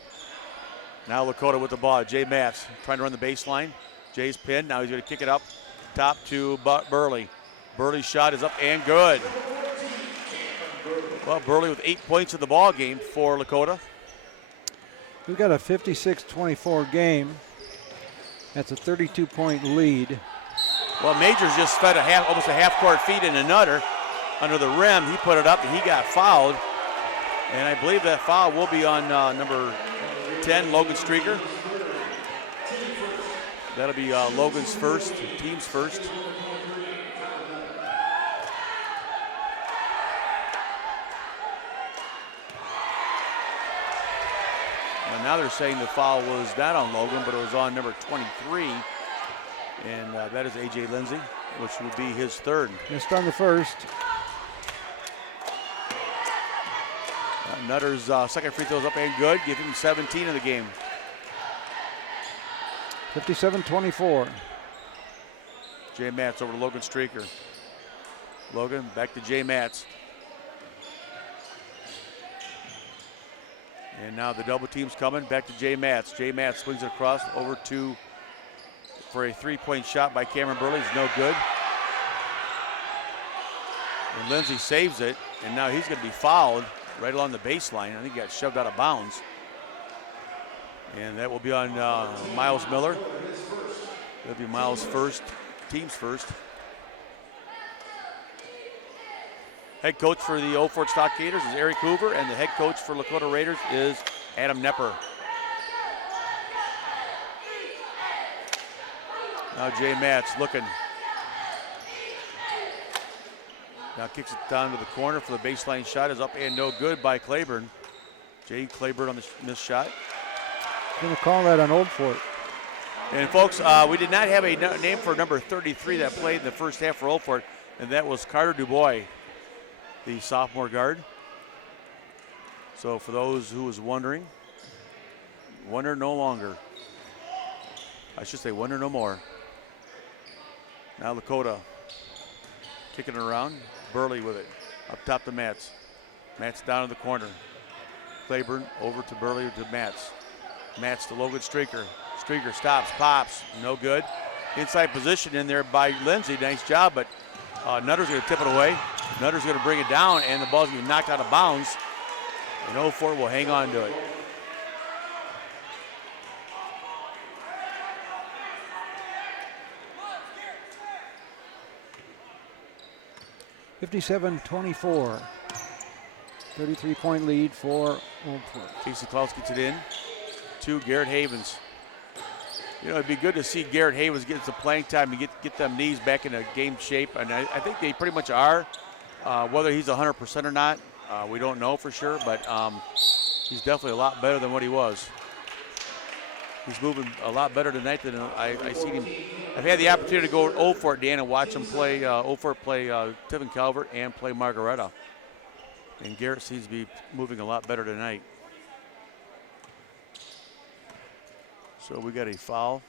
Now Lakota with the ball. Jay Matz trying to run the baseline. Jay's pinned. Now he's going to kick it up top to Burley. Burley's shot is up and good. Well, Burley with 8 points in the ball game for Lakota. We've got a 56-24 game. That's a 32-point lead. Well, Majors just fed almost a half-court feed in a nutter under the rim. He put it up, and he got fouled. And I believe that foul will be on number 10, Logan Streaker. That'll be Logan's first, team's first. And now they're saying the foul was not on Logan, but it was on number 23. And that is A.J. Lindsay, which would be his third. Missed on the first. Nutter's second free throw is up and good. Give him 17 in the game. 57-24. Jay Matz over to Logan Streaker. Logan back to Jay Matz. And now the double team's coming. Back to Jay Matz. Jay Matz swings it across over for a three-point shot by Cameron Burley. It's no good. And Lindsay saves it, and now he's going to be fouled right along the baseline. I think he got shoved out of bounds. And that will be on Miles Miller. That'll be Miles' first, team's first. Head coach for the Old Fort Stockaders is Eric Hoover, and the head coach for Lakota Raiders is Adam Nepper. Now Jay Matz looking. Now kicks it down to the corner for the baseline shot. Is up and no good by Claiborne. Jay Claiborne on the missed shot. Going to call that on Old Fort. And folks, we did not have a name for number 33 that played in the first half for Old Fort, and that was Carter Dubois, the sophomore guard. So for those who was wondering, wonder no longer. I should say wonder no more. Now Lakota kicking it around. Burley with it. Up top to Matz. Matz down in the corner. Claiborne over to Burley to Matz. Matz to Logan Streaker. Streaker stops, pops, no good. Inside position in there by Lindsay. Nice job, but Nutter's going to tip it away. Nutter's going to bring it down, and the ball's going to be knocked out of bounds. And Old Fort will hang on to it. (57-24). 33-point lead for Old Fort. Casey Klaus gets it in to Garrett Havens. You know, it'd be good to see Garrett Havens get some playing time and get them knees back in a game shape, and I think they pretty much are. Whether he's 100% or not, we don't know for sure, but he's definitely a lot better than what he was. He's moving a lot better tonight than I seen him. I've had the opportunity to go to Old Fort, Dan, and watch him play, Old Fort play Tiffin Calvert and play Margaretta. And Garrett seems to be moving a lot better tonight. So we got a foul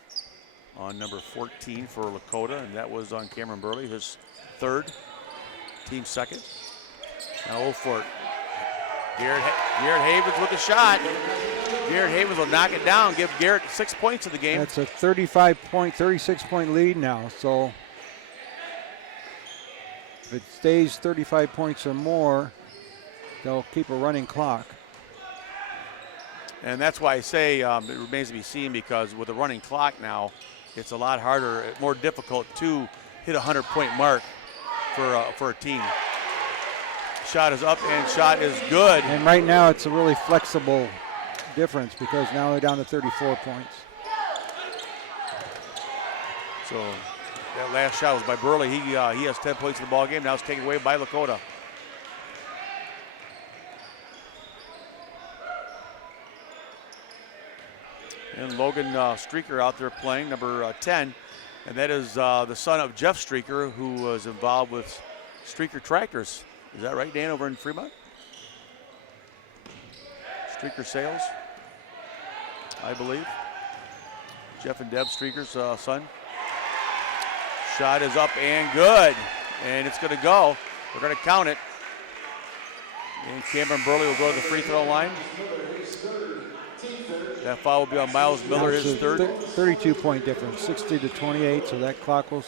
on number 14 for Lakota, and that was on Cameron Burley, his third, team second. Now Old Fort. Garrett Havens with a shot. Garrett Havens will knock it down, give Garrett 6 points in the game. That's a 36-point lead now. So if it stays 35 points or more, they'll keep a running clock. And that's why I say it remains to be seen, because with a running clock now, it's a lot harder, more difficult to hit a 100-point mark for a team. Shot is up and shot is good. And right now it's a really flexible difference because now they're down to 34 points. So that last shot was by Burley. He has 10 points in the ball game. Now it's taken away by Lakota. And Logan Streaker out there playing, number 10. And that is the son of Jeff Streaker, who was involved with Streaker Tractors. Is that right, Dan, over in Fremont? Streaker Sales, I believe. Jeff and Deb Streaker's son. Shot is up and good. and it's going to go. We're going to count it. And Cameron Burley will go to the free throw line. That foul will be on Miles Miller, his third. 32-point difference, 60-28, so that clock will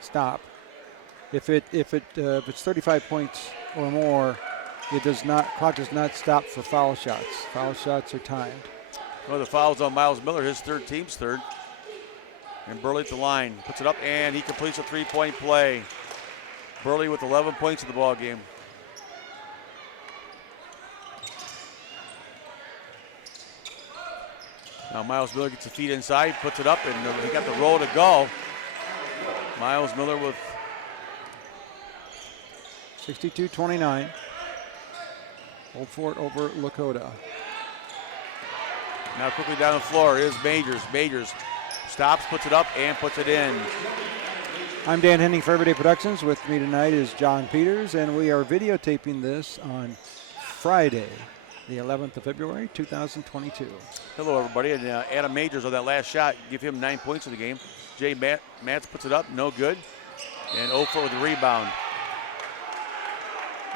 stop. If it's 35 points or more, clock does not stop for foul shots. Foul shots are timed. Well, the foul's on Miles Miller, his team's third. And Burley at the line, puts it up, and he completes a three-point play. Burley with 11 points in the ball game. Now Miles Miller gets the feet inside, puts it up, and he got the roll to go. Miles Miller with 62-29. Old Fort over Lakota. Now quickly down the floor is Majors. Majors stops, puts it up, and puts it in. I'm Dan Henning for Everyday Productions. With me tonight is John Peters, and we are videotaping this on Friday, the 11th of February, 2022. Hello, everybody. And Adam Majors on that last shot, give him 9 points in the game. Jay Matz puts it up, no good. And 0-4 with the rebound.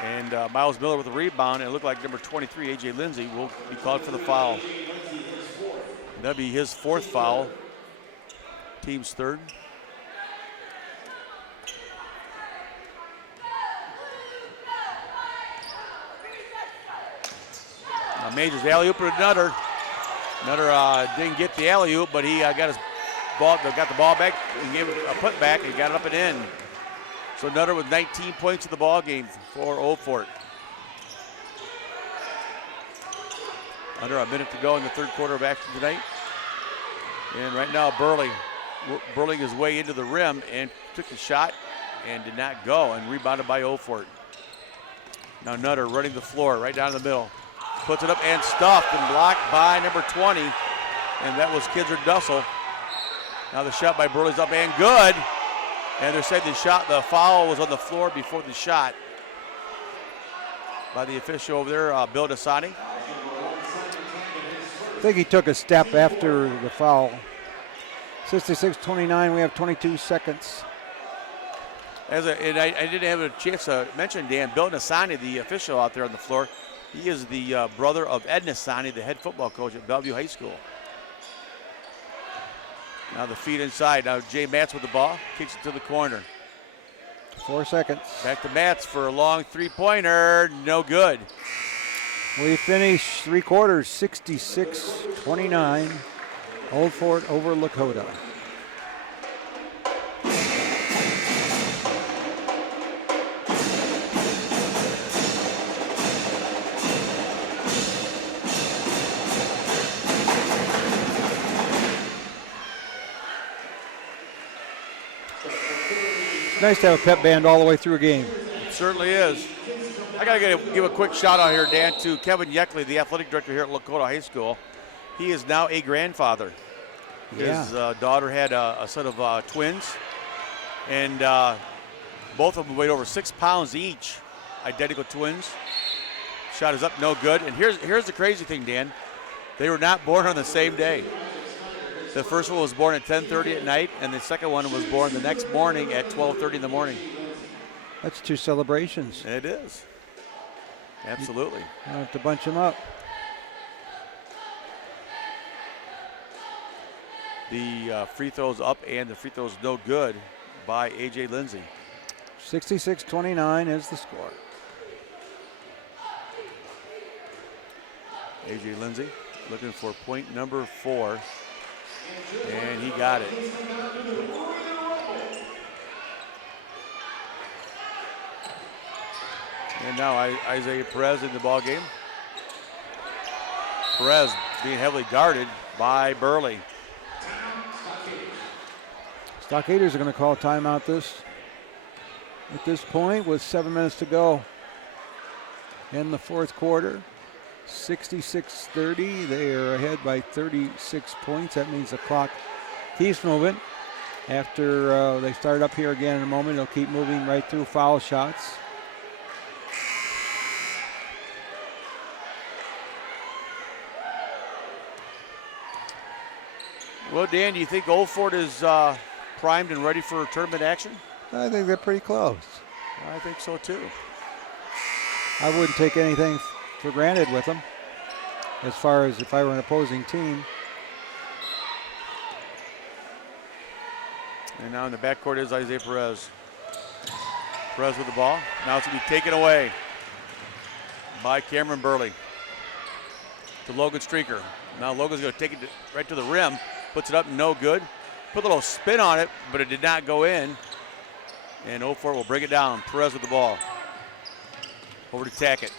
And Miles Miller with the rebound, and it looked like number 23, A.J. Lindsay, will be called for the foul. That'll be his fourth foul, team's third. Now Majors alley-oop to Nutter. Nutter didn't get the alley-oop, but he got the ball back and gave it a putback and got it up and in. So Nutter with 19 points in the ball game for Old Fort. Under a minute to go in the third quarter of action tonight. And right now Burling his way into the rim and took the shot and did not go, and rebounded by Old Fort. Now Nutter running the floor right down the middle. Puts it up and stuffed and blocked by number 20, and that was Kidzer Dussel. Now the shot by Burley's up and good. And they're saying the foul was on the floor before the shot by the official over there, Bill Dasani. I think he took a step after the foul. 66-29, we have 22 seconds. I didn't have a chance to mention, Dan, Bill Nasani, the official out there on the floor, he is the brother of Ed Nasani, the head football coach at Bellevue High School. Now the feet inside. Now Jay Matz with the ball, kicks it to the corner. 4 seconds. Back to Matz for a long three-pointer, no good. We finish three quarters, 66-29. Old Fort over Lakota. It's nice to have a pep band all the way through a game. It certainly is. I got to give a quick shout out here, Dan, to Kevin Yeckley, the athletic director here at Lakota High School. He is now a grandfather. Yeah. His daughter had a set of twins, and both of them weighed over 6 pounds each, identical twins. Shot is up, no good. And here's the crazy thing, Dan. They were not born on the same day. The first one was born at 10:30 at night, and the second one was born the next morning at 12:30 in the morning. That's two celebrations. It is. Absolutely. I'll have to bunch them up. The free throws up and the free throws no good by A.J. Lindsay. 66-29 is the score. A.J. Lindsay looking for point number 4, and he got it. And now Isaiah Perez in the ball game. Perez being heavily guarded by Burley. Stockaders are going to call a timeout at this point with 7 minutes to go in the fourth quarter. 66-30. They are ahead by 36 points. That means the clock keeps moving. After they start up here again in a moment, they'll keep moving right through foul shots. Well, Dan, do you think Old Fort is primed and ready for tournament action? I think they're pretty close. I think so too. I wouldn't take anything for granted with them as far as if I were an opposing team. And now in the backcourt is Isaiah Perez. Perez with the ball. Now it's going to be taken away by Cameron Burley to Logan Streaker. Now Logan's going to take it right to the rim. Puts it up, no good. Put a little spin on it, but it did not go in. And Old Fort will bring it down. Perez with the ball. Over to Tackett.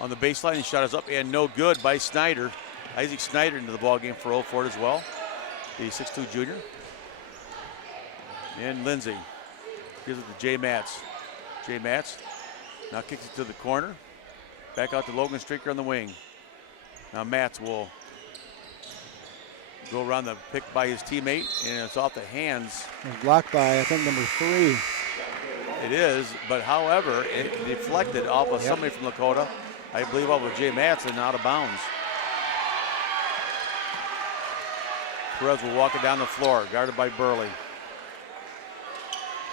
On the baseline, his shot is up and no good by Snyder. Isaac Snyder into the ball game for Old Fort as well. The 6'2 junior. And Lindsay gives it to Jay Matz. Jay Matz now kicks it to the corner. Back out to Logan Streaker on the wing. Now Matz will go around the pick by his teammate, and it's off the hands. It was blocked by, I think, number 3. It is, but however, it deflected off of somebody from Lakota. I believe off of Jay Matz and out of bounds. Perez will walk it down the floor, guarded by Burley.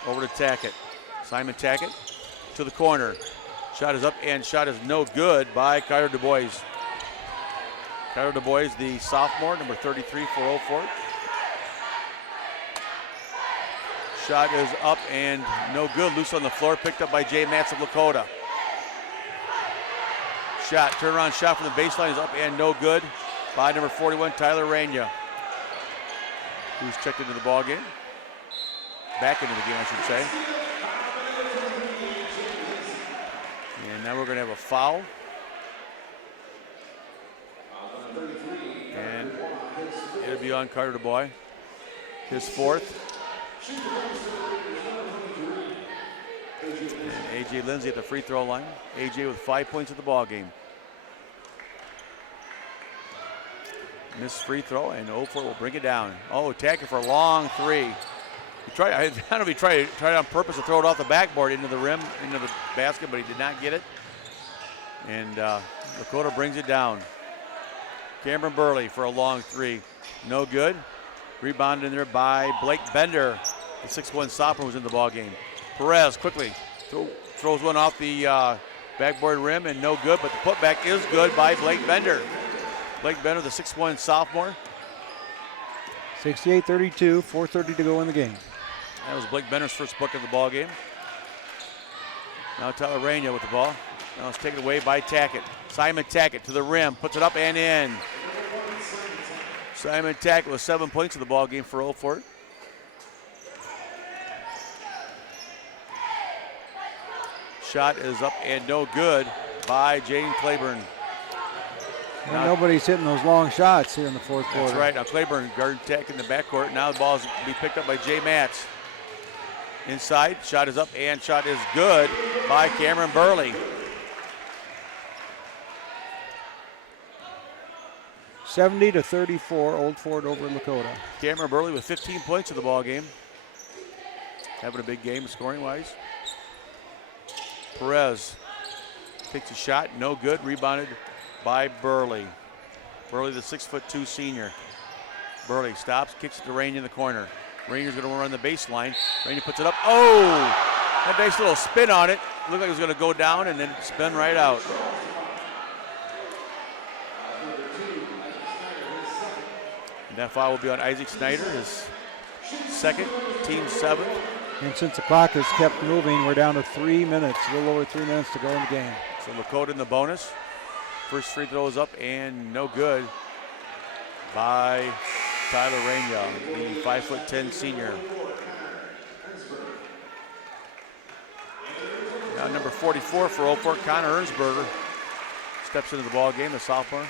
Over to Tackett. Simon Tackett to the corner. Shot is up and shot is no good by Kyler Du Bois. Kyler Du Bois, the sophomore, number 33 for Old Fort. Shot is up and no good. Loose on the floor, picked up by Jay Matz of Lakota. Shot, turnaround shot from the baseline is up and no good by number 41, Tyler Rania, who's checked into the ball game. Back into the game, I should say. And now we're going to have a foul. And it'll be on Carter Du Bois, his 4th. And A.J. Lindsay at the free throw line. A.J. with 5 points at the ball game. Missed free throw, and Old Fort will bring it down. Oh, attacking for a long 3. I don't know if he tried on purpose to throw it off the backboard into the rim, into the basket, but he did not get it. And Lakota brings it down. Cameron Burley for a long 3. No good. Rebounded in there by Blake Bender. The 6'1 sophomore was in the ball game. Perez quickly throws one off the backboard rim and no good, but the putback is good by Blake Bender. Blake Bender, the 6'1 sophomore. 68-32, 4:30 to go in the game. That was Blake Bender's first book of the ball game. Now Tyler Rania with the ball. Now it's taken away by Tackett. Simon Tackett to the rim, puts it up and in. Simon Tackett with 7 points in the ball game for Old Fort. Shot is up and no good by Jane Claiborne. Now, nobody's hitting those long shots here in the 4th quarter. That's right. Now Claiborne guard tech in the backcourt. Now the ball is be picked up by Jay Matz. Inside, shot is up and shot is good by Cameron Burley. 70-34, Old Fort over Lakota. Cameron Burley with 15 points in the ball game. Having a big game scoring-wise. Perez takes a shot, no good. Rebounded by Burley. Burley, the 6'2 senior. Burley stops, kicks it to Rainey in the corner. Rainey's going to run the baseline. Rainey puts it up. Oh! That nice little spin on it. Looked like it was going to go down and then spin right out. And that foul will be on Isaac Snyder, his 2nd, team 7th. And since the clock has kept moving, we're down to 3 minutes, a little over 3 minutes to go in the game. So Lakota in the bonus. First free throw is up and no good by Tyler Rania, the 5'10 senior. Now number 44 for Old Fort, Connor Ernsberger, steps into the ball game, the sophomore.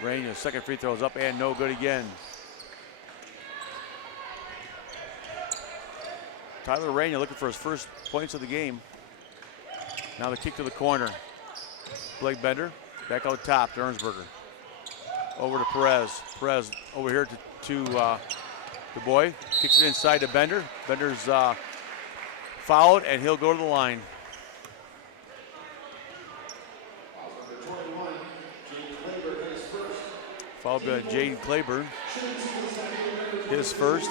Rania's second free throw is up and no good again. Tyler Rania looking for his first points of the game. Now the kick to the corner. Blake Bender back out top to Ernsberger. Over to Perez. Perez over here to Du Bois. Kicks it inside to Bender. Bender's fouled and he'll go to the line. Foul by Jaden Claiborne. His first.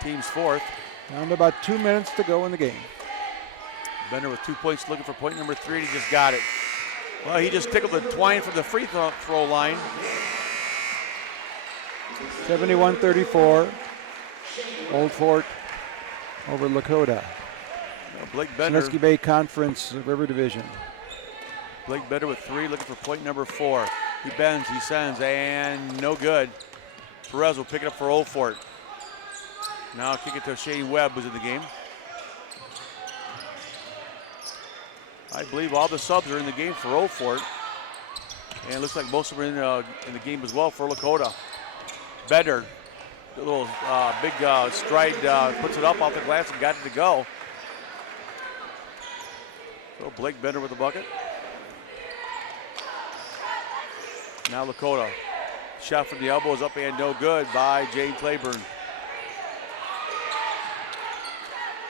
Team's fourth. Down to about 2 minutes to go in the game. Bender with 2 points, looking for point number 3, and he just got it. Well, he just tickled the twine from the free throw line. 71-34. Old Fort over Lakota. Blake Bender. Sandusky Bay Conference River Division. Blake Bender with 3, looking for point number 4. He bends, he sends, and no good. Perez will pick it up for Old Fort. Now kick it to Shane Webb, who's in the game. I believe all the subs are in the game for Old Fort. And it looks like most of them are in the game as well for Lakota. Bender, a little big stride, puts it up off the glass and got it to go. So Blake Bender with the bucket. Now Lakota. Shot from the elbow is up and no good by Jane Claiborne.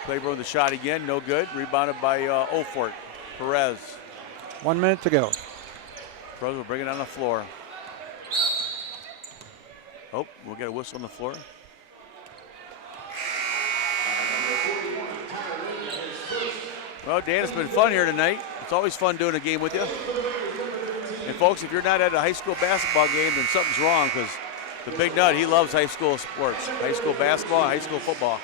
Claiborne with the shot again, no good. Rebounded by Old Fort. Perez. 1 minute to go. Perez will bring it on the floor. Oh, we'll get a whistle on the floor. Well, Dan, it's been fun here tonight. It's always fun doing a game with you. And folks, if you're not at a high school basketball game, then something's wrong, because the Big Nut, he loves high school sports. High school basketball, high school football.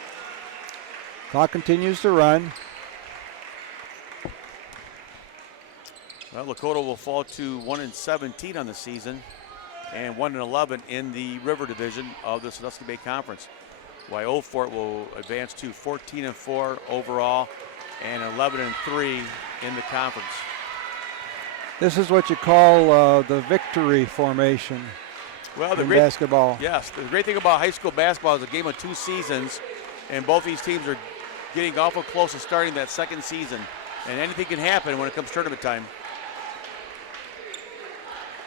Clock continues to run. Well, Lakota will fall to 1-17 on the season and 1-11 in the River Division of the Sandusky Bay Conference. While Old Fort will advance to 14-4 overall and 11-3 in the conference. This is what you call the victory formation in basketball. Yes, the great thing about high school basketball is a game of 2 seasons, and both these teams are getting awful close to starting that second season. And anything can happen when it comes tournament time.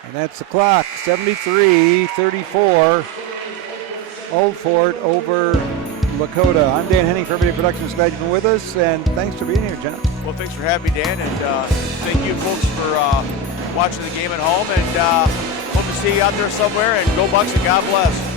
And that's the clock, 73-34. Old Fort over Lakota. I'm Dan Henning for Everyday Productions. Glad you've been with us, and thanks for being here, John. Well, thanks for having me, Dan, and thank you folks for watching the game at home, and hope to see you out there somewhere, and go Bucks and God bless.